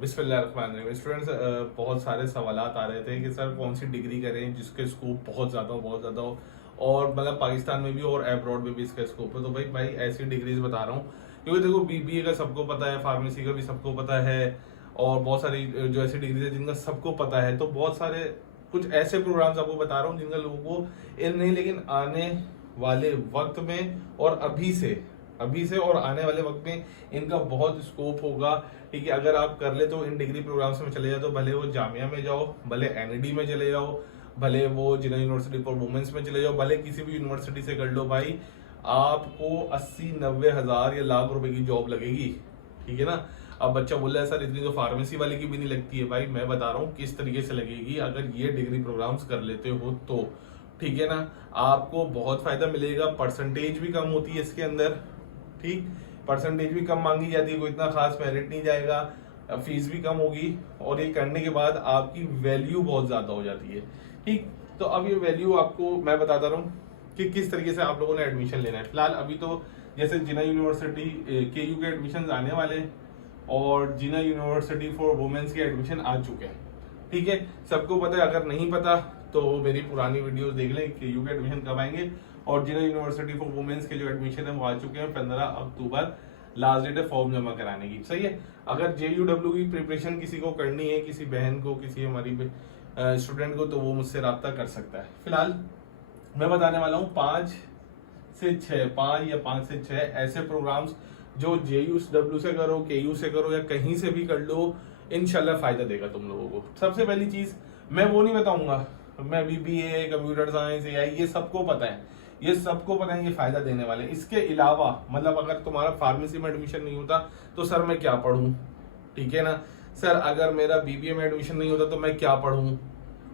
बिस्मिल्लाहिर्रहमानिर्रहीम। स्टूडेंट्स, बहुत सारे सवालात आ रहे थे कि सर कौन सी डिग्री करें जिसके स्कोप बहुत ज़्यादा हो और मतलब पाकिस्तान में भी और अब्रॉड में भी इसका स्कोप है। तो भाई ऐसी डिग्रीज बता रहा हूँ क्योंकि देखो बीबीए का सबको पता है, फार्मेसी का भी सबको पता है और बहुत सारी जो ऐसी डिग्रीज है जिनका सबको पता है। तो बहुत सारे कुछ ऐसे प्रोग्राम्स आपको बता रहा हूँ जिनका लोगों को इन नहीं, लेकिन आने वाले वक्त में और अभी से और आने वाले वक्त में इनका बहुत स्कोप होगा। ठीक है, अगर आप कर ले तो इन डिग्री प्रोग्राम्स में चले जाओ, तो भले वो जामिया में जाओ, भले एनईडी में चले जाओ, भले वो जिन्ना यूनिवर्सिटी फॉर वुमेन्स में चले जाओ, भले किसी भी यूनिवर्सिटी से कर लो भाई, आपको 80-90 हजार या लाख रुपए की जॉब लगेगी। ठीक है ना। अब बच्चा बोल रहा है सर इतनी तो फार्मेसी वाले की भी नहीं लगती है। भाई मैं बता रहा हूँ किस तरीके से लगेगी अगर ये डिग्री प्रोग्राम्स कर लेते हो तो। ठीक है ना। आपको बहुत फायदा मिलेगा, परसेंटेज भी कम होती है इसके अंदर। ठीक, परसेंटेज भी कम मांगी जाती है, कोई इतना खास मेरिट नहीं जाएगा, फीस भी कम होगी और ये करने के बाद आपकी वैल्यू बहुत ज्यादा हो जाती है। ठीक, तो अब ये वैल्यू आपको मैं बताता रहा हूँ कि किस तरीके से आप लोगों ने एडमिशन लेना है। फिलहाल अभी तो जैसे जिन्ना यूनिवर्सिटी केयू के एडमिशन आने वाले हैं और जिन्ना यूनिवर्सिटी फॉर वुमेन्स के एडमिशन आ चुके हैं। ठीक है, सबको पता है, अगर नहीं पता तो मेरी पुरानी वीडियोस देख लें कि यू के एडमिशन कब आएंगे। और जिन्ना यूनिवर्सिटी फॉर वुमेन्स के जो एडमिशन है वो आ चुके हैं। 15 अक्टूबर लास्ट डेट है फॉर्म जमा कराने की। सही है। अगर JUW की प्रिपरेशन किसी को करनी है, किसी बहन को, किसी हमारी स्टूडेंट को, तो वो मुझसे रब्ता कर सकता है। फिलहाल मैं बताने वाला हूँ 5 या 5 से 6 ऐसे प्रोग्राम्स जो JUW से करो, KU से करो या कहीं से भी कर लो, इंशाल्लाह फायदा देगा तुम लोगों को। सबसे पहली चीज मैं वो नहीं बताऊंगा, मैं BBA, कंप्यूटर साइंस, AI, ये सबको पता है, ये सबको पता है, ये फायदा देने वाले। इसके अलावा मतलब अगर तुम्हारा फार्मेसी में एडमिशन नहीं होता तो सर मैं क्या पढ़ूं। ठीक है ना। सर अगर मेरा BBA में एडमिशन नहीं होता तो मैं क्या पढ़ूं।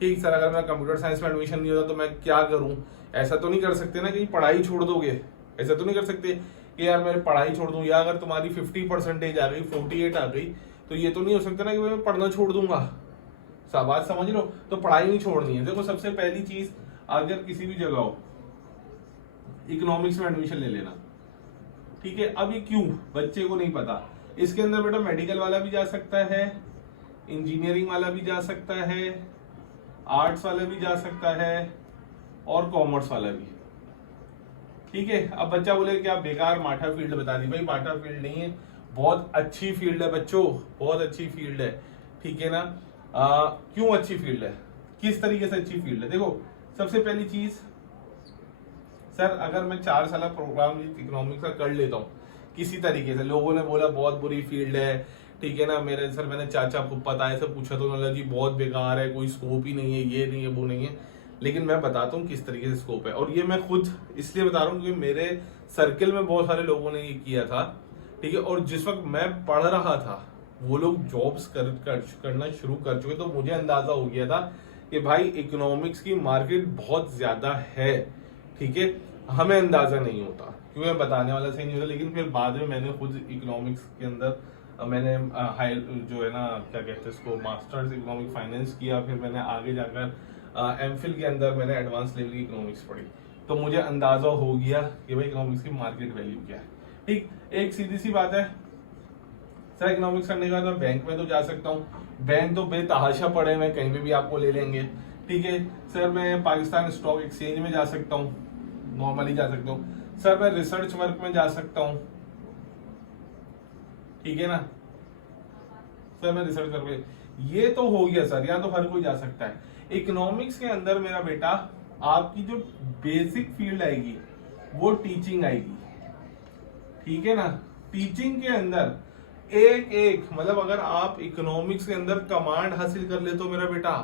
ठीक, सर अगर मेरा कंप्यूटर साइंस में एडमिशन नहीं होता तो मैं क्या करूं। ऐसा तो नहीं कर सकते ना कि पढ़ाई छोड़ दोगे। ऐसा तो नहीं कर सकते कि यार मैं पढ़ाई छोड़ दूं, या अगर तुम्हारी 50% आ गई, 48 आ गई, तो ये तो नहीं हो सकता ना कि मैं पढ़ना छोड़ दूंगा। सब बात समझ लो। तो पढ़ाई नहीं छोड़नी है। देखो सबसे पहली चीज, अगर किसी भी जगह हो इकोनॉमिक्स में एडमिशन ले लेना। ठीक है, अब ये क्यों बच्चे को नहीं पता। इसके अंदर बेटा मेडिकल वाला भी जा सकता है, इंजीनियरिंग वाला भी जा सकता है, आर्ट्स वाला भी जा सकता है और कॉमर्स वाला भी। ठीक है, अब बच्चा बोले कि आप बेकार माठा फील्ड बता दी। भाई माठा फील्ड नहीं है, बहुत अच्छी फील्ड है बच्चों, बहुत अच्छी फील्ड है। ठीक है ना। क्यों अच्छी फील्ड है, किस तरीके से अच्छी फील्ड है। देखो सबसे पहली चीज, सर अगर मैं 4 साल प्रोग्राम इकोनॉमिक्स का कर लेता हूँ किसी तरीके से, लोगों ने बोला बहुत बुरी फील्ड है, ठीक है ना, मेरे सर मैंने चाचा फुप्पा ताए से पूछा तो उन्होंने जी बहुत बेकार है, कोई स्कोप ही नहीं है, ये नहीं है, वो नहीं है। लेकिन मैं बताता हूँ किस तरीके से स्कोप है, और ये मैं खुद इसलिए बता रहा हूँ क्योंकि मेरे सर्किल में बहुत सारे लोगों ने ये किया था। ठीक है, और जिस वक्त मैं पढ़ रहा था वो लोग जॉब्स करना शुरू कर चुके, तो मुझे अंदाजा हो गया था कि भाई इकोनॉमिक्स की मार्केट बहुत ज्यादा है। ठीक है, हमें अंदाजा नहीं होता क्योंकि मैं बताने वाला सही नहीं होता। लेकिन फिर बाद में मैंने खुद इकोनॉमिक्स के अंदर मैंने हाई जो है ना क्या कहते हैं इसको, मास्टर्स इकोनॉमिक फाइनेंस किया। फिर मैंने आगे जाकर MPhil के अंदर मैंने एडवांस लेवल की इकोनॉमिक्स पढ़ी, तो मुझे अंदाजा हो गया कि भाई इकोनॉमिक्स की मार्केट वैल्यू क्या है। ठीक, एक सीधी सी बात है, सर इकोनॉमिक्स करने के बाद मैं बैंक में तो जा सकता हूँ, बैंक तो बेतहाशा पड़े हुए कहीं पे भी आपको ले लेंगे। ठीक है, सर मैं पाकिस्तान स्टॉक एक्सचेंज में जा सकता हूँ, नॉर्मली जा सकता हूँ। सर मैं रिसर्च वर्क में जा सकता हूँ। ठीक है ना, सर मैं रिसर्च वर्क में, ये तो हो गया सर, या तो हर कोई जा सकता है। इकोनॉमिक्स के अंदर मेरा बेटा आपकी जो बेसिक फील्ड आएगी वो टीचिंग आएगी। ठीक है ना, टीचिंग के अंदर एक मतलब अगर आप इकोनॉमिक्स के अंदर कमांड हासिल कर लेते हो मेरा बेटा,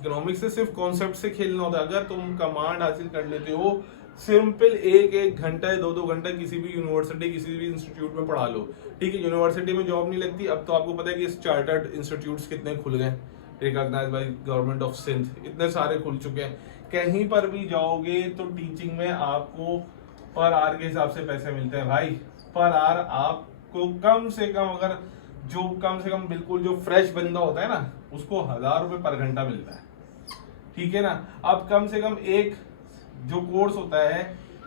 इकोनॉमिक्स से सिर्फ कॉन्सेप्ट से खेलना होता है। अगर तुम कमांड हासिल कर लेते हो, सिंपल एक घंटा या 2 घंटा किसी भी यूनिवर्सिटी, किसी भी इंस्टीट्यूट में पढ़ा लो। ठीक है, यूनिवर्सिटी में जॉब नहीं लगती। अब तो आपको पता है कि चार्टर्ड इंस्टीट्यूट्स कितने खुल गए, recognised by government of Sindh, इतने सारे खुल चुके हैं। कहीं पर भी जाओगे तो टीचिंग में आपको पर आवर के हिसाब से पैसे मिलते हैं भाई। पर आवर आपको कम से कम, अगर जो कम से कम बिल्कुल जो फ्रेश बंदा होता है ना, उसको 1000 रुपए पर घंटा मिलता है। ठीक है ना। अब कम से कम एक जो कोर्स होता है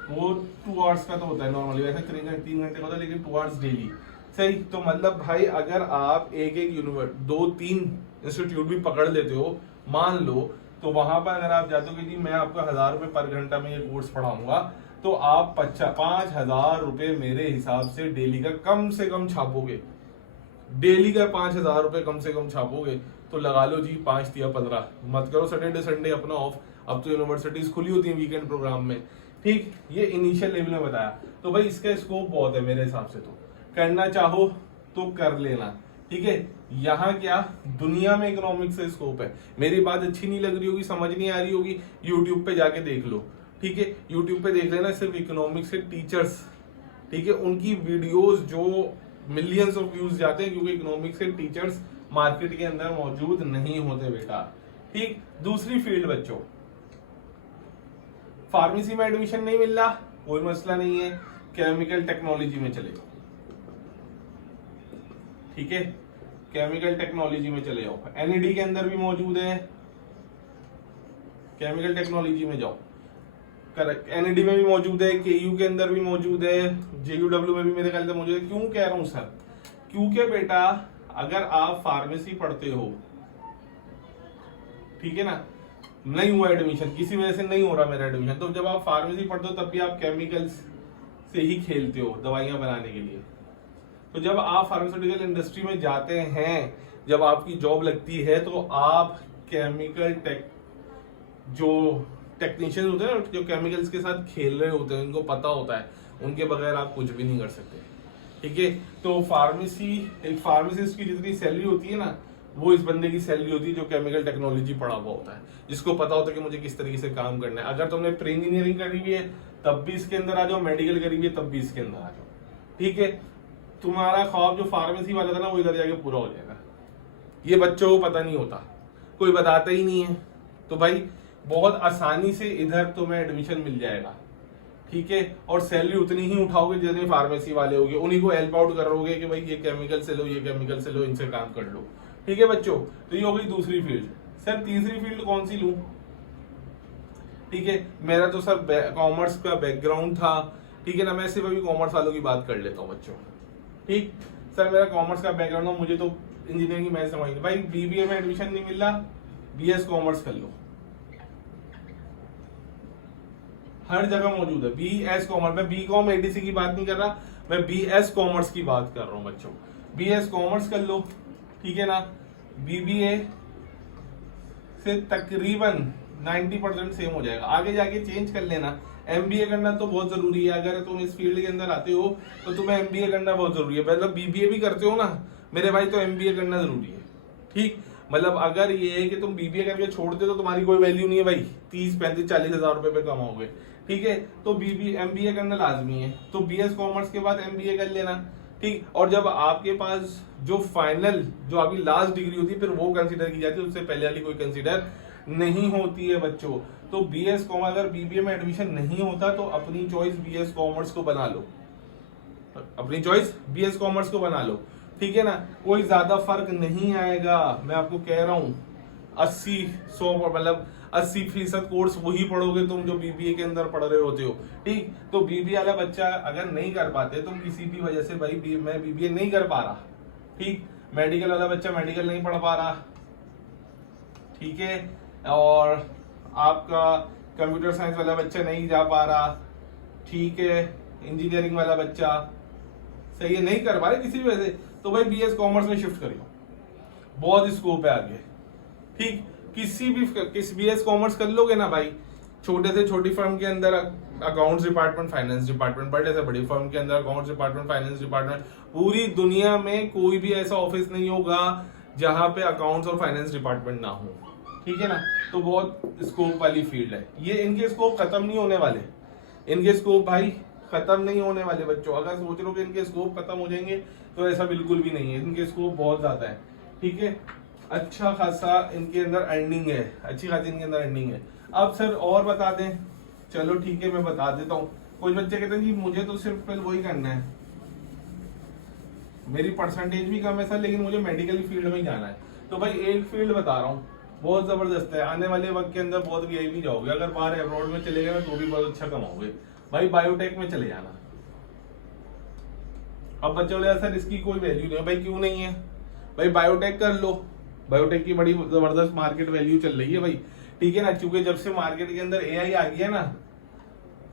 वो 2 आवर्स का तो होता है नॉर्मली, वैसे 3 घंटे का होता है, लेकिन 2 आवर्स डेली। सही। तो मतलब भाई अगर आप एक यूनिवर्सिटी 2-3 इंस्टीट्यूट भी पकड़ लेते हो, मान लो, तो वहां पर अगर आप जाते हो कि जी मैं आपको 1000 रुपये पर घंटा में ये कोर्स पढ़ाऊंगा, तो आप 5000 रुपये मेरे हिसाब से डेली का कम से कम छापोगे। डेली का 5000 रुपये कम से कम छापोगे, तो लगा लो जी 5 या 15, मत करो सैटरडे संडे अपना ऑफ। अब तो यूनिवर्सिटीज खुली होती है वीकेंड प्रोग्राम में, ठीक। ये इनिशियल लेवल में बताया। तो भाई इसका स्कोप बहुत है मेरे हिसाब से, तो करना चाहो तो कर लेना, ठीक है। यहाँ क्या दुनिया में इकोनॉमिक्स से स्कोप है। मेरी बात अच्छी नहीं लग रही होगी, समझ नहीं आ रही होगी, यूट्यूब पे जाके देख लो, ठीक है। यूट्यूब पे देख लेना, सिर्फ इकोनॉमिक्स के टीचर्स, ठीक है, उनकी वीडियोस जो मिलियंस ऑफ व्यूज जाते हैं, क्योंकि इकोनॉमिक्स के टीचर्स मार्केट के अंदर मौजूद नहीं होते बेटा, ठीक। दूसरी फील्ड बच्चों, फार्मेसी में एडमिशन नहीं मिल रहा, कोई मसला नहीं है, केमिकल टेक्नोलॉजी में चले जाओ, ठीक है। केमिकल टेक्नोलॉजी में चले जाओ, एनईडी के अंदर भी मौजूद है, केमिकल टेक्नोलॉजी में जाओ, करेक्ट। एनईडी में भी मौजूद है, केयू के अंदर भी मौजूद है, जेयूडब्ल्यू में भी मेरे ख्याल से मौजूद है। क्यों कह रहा हूं सर? क्योंकि बेटा अगर आप फार्मेसी पढ़ते हो, ठीक है ना, नहीं हुआ एडमिशन, किसी वजह से नहीं हो रहा मेरा एडमिशन, तो जब आप फार्मेसी पढ़ते हो तब भी आप केमिकल्स से ही खेलते हो दवाइयां बनाने के लिए। तो जब आप फार्मास्यूटिकल इंडस्ट्री में जाते हैं, जब आपकी जॉब लगती है, तो आप केमिकल जो टेक्नीशियन होते हैं, जो केमिकल्स के साथ खेल रहे होते हैं, उनको पता होता है, उनके बगैर आप कुछ भी नहीं कर सकते, ठीक है। तो फार्मेसी, एक फार्मासिस्ट की जितनी सैलरी होती है ना, वो इस बंदे की सैलरी होती है जो केमिकल टेक्नोलॉजी पढ़ा हुआ होता है, जिसको पता होता है कि मुझे किस तरीके से काम करना है। अगर तुमने प्री इंजीनियरिंग करी हुई है तब भी इसके अंदर आ जाओ, मेडिकल करी हुई है तब भी इसके अंदर आ जाओ, ठीक है। तुम्हारा ख्वाब जो फार्मेसी वाला था ना, वो इधर जाके पूरा हो जाएगा। ये बच्चों को पता नहीं होता, कोई बताता ही नहीं है। तो भाई बहुत आसानी से इधर तुम्हें एडमिशन मिल जाएगा, ठीक है। और सैलरी उतनी ही उठाओगे जितने फार्मेसी वाले होगे, उन्हीं को हेल्प आउट करोगे कि भाई ये केमिकल से लो, ये केमिकल से लो, इनसे काम कर लो, ठीक है बच्चों। तो ये हो गई दूसरी फील्ड। सर तीसरी फील्ड कौन सी लूं? ठीक है, मेरा तो सर कॉमर्स का बैकग्राउंड था, ठीक है ना, मैं सिर्फ अभी कॉमर्स वालों की बात कर लेता हूँ बच्चों, ठीक। सर मेरा कॉमर्स का बैकग्राउंड था, मुझे तो इंजीनियरिंग की मैं समझ, भाई बीबीए में एडमिशन नहीं मिल रहा, बीएस कॉमर्स कर लो, हर जगह मौजूद है बीएस कॉमर्स। मैं बीकॉम एडीसी की बात नहीं कर रहा, मैं बीएस कॉमर्स की बात कर रहा हूँ बच्चों। बीएस कॉमर्स कर लो, ठीक है ना। बीबीए से तकरीबन 90% सेम हो जाएगा, आगे जाके चेंज कर लेना। एमबीए करना तो बहुत जरूरी है, अगर तुम इस फील्ड के अंदर आते हो तो तुम्हें एमबीए करना बहुत जरूरी है। मतलब बीबीए भी करते हो ना मेरे भाई, तो एमबीए करना जरूरी है, ठीक। मतलब अगर ये है कि तुम बीबीए करके छोड़ते तो तुम्हारी कोई वैल्यू नहीं है भाई, 30-35-40 हजार रुपए पे कमाओगे, ठीक है। तो एमबीए करना लाजमी है, तो बीएस कॉमर्स के बाद एमबीए कर लेना, ठीक। और जब आपके पास जो फाइनल, जो आपकी लास्ट डिग्री होती है, फिर वो कंसीडर की जाती है, उससे पहले वाली कोई कंसीडर नहीं होती है बच्चों। तो बीएस कॉमर्स, अगर बीबीए में एडमिशन नहीं होता तो अपनी चॉइस बीएस कॉमर्स को बना लो, अपनी चॉइस बीएस कॉमर्स को बना लो, ठीक है ना। कोई ज्यादा फर्क नहीं आएगा, मैं आपको कह रहा हूँ। 80-100 मतलब 80% कोर्स वही पढ़ोगे तुम जो बीबीए के अंदर पढ़ रहे होते हो, ठीक। तो बीबीए वाला बच्चा अगर नहीं कर पाते तुम किसी भी वजह से, भाई मैं बीबीए नहीं कर पा रहा, ठीक। मेडिकल वाला बच्चा मेडिकल नहीं पढ़ पा रहा, ठीक है। और आपका कंप्यूटर साइंस वाला बच्चा नहीं जा पा रहा, ठीक है। इंजीनियरिंग वाला बच्चा सही है, नहीं कर पा रहे किसी भी वजह से, तो भाई बीएस कॉमर्स में शिफ्ट करियो, बहुत स्कोप है आगे, ठीक। किस बीएस कॉमर्स कर लोगे ना भाई, छोटे से छोटी फर्म के अंदर अकाउंट्स डिपार्टमेंट, फाइनेंस डिपार्टमेंट, बड़े से बड़ी फर्म के अंदर अकाउंट्स डिपार्टमेंट, फाइनेंस डिपार्टमेंट, पूरी दुनिया में कोई भी ऐसा ऑफिस नहीं होगा जहां पे अकाउंट्स और फाइनेंस डिपार्टमेंट ना हो, ठीक है ना। तो बहुत स्कोप वाली फील्ड है ये, इनके स्कोप खत्म नहीं होने वाले, इनके स्कोप भाई खत्म नहीं होने वाले बच्चों। अगर सोच लो कि इनके स्कोप खत्म हो जाएंगे तो ऐसा बिल्कुल भी नहीं है, इनके स्कोप बहुत ज्यादा है, ठीक है। अच्छा खासा इनके अंदर अर्निंग है, अच्छी खासी इनके अंदर अर्निंग है। अब सर और बता दें, चलो ठीक है मैं बता देता हूँ। कुछ बच्चे कहते हैं जी मुझे तो सिर्फ फिर वही करना है, मेरी परसेंटेज भी कम है सर, लेकिन मुझे मेडिकल फील्ड में ही जाना है। तो भाई एक फील्ड बता रहा हूँ, बहुत जबरदस्त है, आने वाले वक्त के अंदर बहुत वीआईपी जाओगे, अगर बाहर अब्रॉड में चले गए ना तो भी बहुत अच्छा कमाओगे भाई। बायोटेक में चले जाना, अब बच्चे बोले सर इसकी कोई वैल्यू नहीं है। भाई क्यों नहीं है? भाई बायोटेक कर लो, बायोटेक की बड़ी जबरदस्त मार्केट वैल्यू चल रही है भाई, ठीक है ना। क्योंकि जब से मार्केट के अंदर एआई आ गया ना,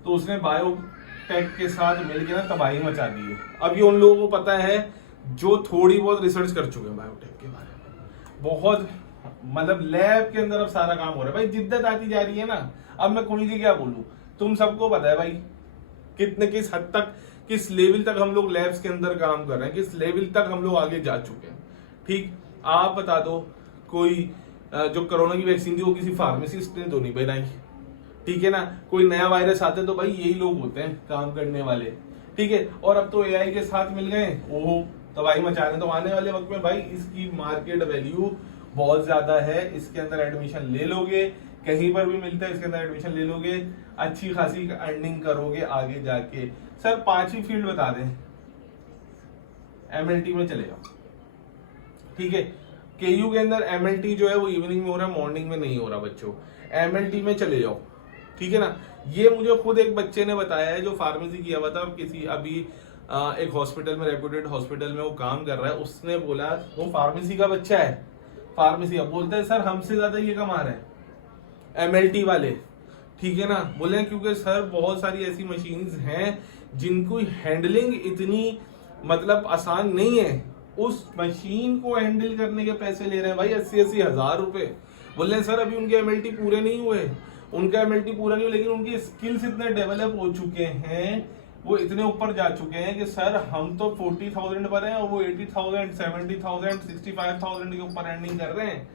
तो उसने बायोटेक के साथ मिलकर ना तबाही मचा दी है। अब ये उन लोगों को पता है जो थोड़ी बहुत रिसर्च कर चुके हैं बायोटेक के बारे में। बहुत मतलब लैब के अंदर अब सारा काम हो रहा है भाई, जिद्दत आती जा रही है ना। अब मैं कुणी जी क्या बोलूं, तुम सबको पता है भाई कितने किस हद तक, किस लेवल तक हम लोग लैब्स के अंदर काम कर रहे हैं, किस लेवल तक हम लोग आगे जा चुके हैं। ठीक, आप बता दो कोई जो कोरोना की वैक्सीन थी वो किसी फार्मासिस्ट ने तो नहीं बनाई, ठीक है ना। कोई नया वायरस आता है तो भाई यही लोग होते हैं काम करने वाले, ठीक है। और अब तो एआई के साथ मिल गए, ओहो तबाही मचाने। तो आने वाले वक्त में भाई इसकी मार्केट वैल्यू बहुत ज्यादा है। इसके अंदर एडमिशन ले लोगे, कहीं पर भी मिलता है इसके अंदर एडमिशन ले लोगे, अच्छी खासी अर्निंग करोगे आगे जाके। सर 5 फील्ड बता दें, एमएलटी में चले जाओ, ठीक है। केयू के अंदर एमएलटी जो है वो इवनिंग में हो रहा है, मॉर्निंग में नहीं हो रहा बच्चों। एमएलटी में चले जाओ, ठीक है ना। ये मुझे खुद एक बच्चे ने बताया है जो फार्मेसी किया हुआ था, किसी अभी एक हॉस्पिटल में, रेप्यूटेड हॉस्पिटल में वो काम कर रहा है। उसने बोला, वो फार्मेसी का बच्चा है, फार्मेसी अब बोलता है सर हमसे ज्यादा ये कमा रहे हैं एमएलटी वाले, ठीक है ना। बोले क्योंकि सर बहुत सारी ऐसी मशीन्स हैं जिनको हैंडलिंग इतनी मतलब आसान नहीं है, उस मशीन को हैंडल करने के पैसे ले रहे हैं भाई 80-80 हजार रुपए। बोल रहे सर अभी उनके एमएलटी पूरे नहीं हुए, उनका एमएलटी पूरा नहीं हुआ, लेकिन उनकी स्किल्स इतने डेवलप हो चुके हैं, वो इतने ऊपर जा चुके हैं कि सर हम तो 40,000 पर हैं और वो 80,000, 70,000, 65,000 के ऊपर अर्निंग कर रहे हैं।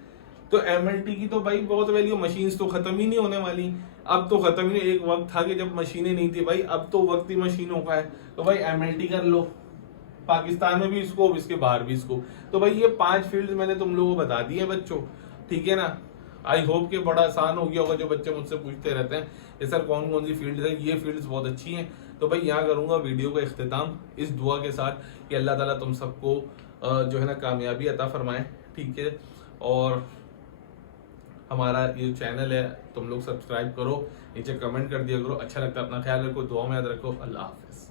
तो एमएलटी की तो भाई बहुत वैल्यू, मशीन्स तो खत्म ही नहीं होने वाली। अब तो खत्म ही, एक वक्त था कि जब मशीनें नहीं थी भाई, अब तो वक्त ही मशीनों का है। तो भाई एमएलटी कर लो, पाकिस्तान में भी स्कोप, इसके बाहर भी स्कोप। तो भाई ये 5 फील्ड मैंने तुम लोगों को बता दिए बच्चों, ठीक है ना। आई होप कि बड़ा आसान हो गया होगा। जो बच्चे मुझसे पूछते रहते हैं ये सर कौन कौन सी फील्ड है, ये फील्ड्स बहुत अच्छी हैं। तो भाई यहाँ करूंगा वीडियो का इख्तिताम इस दुआ के साथ कि अल्लाह ताला तुम सबको जो है ना कामयाबी अता फरमाए, ठीक है। और हमारा ये चैनल है, तुम लोग सब्सक्राइब करो, नीचे कमेंट कर दिया करो, अच्छा लगता है, अपना ख्याल रखो, दुआ में याद रखो, अल्लाह हाफिज।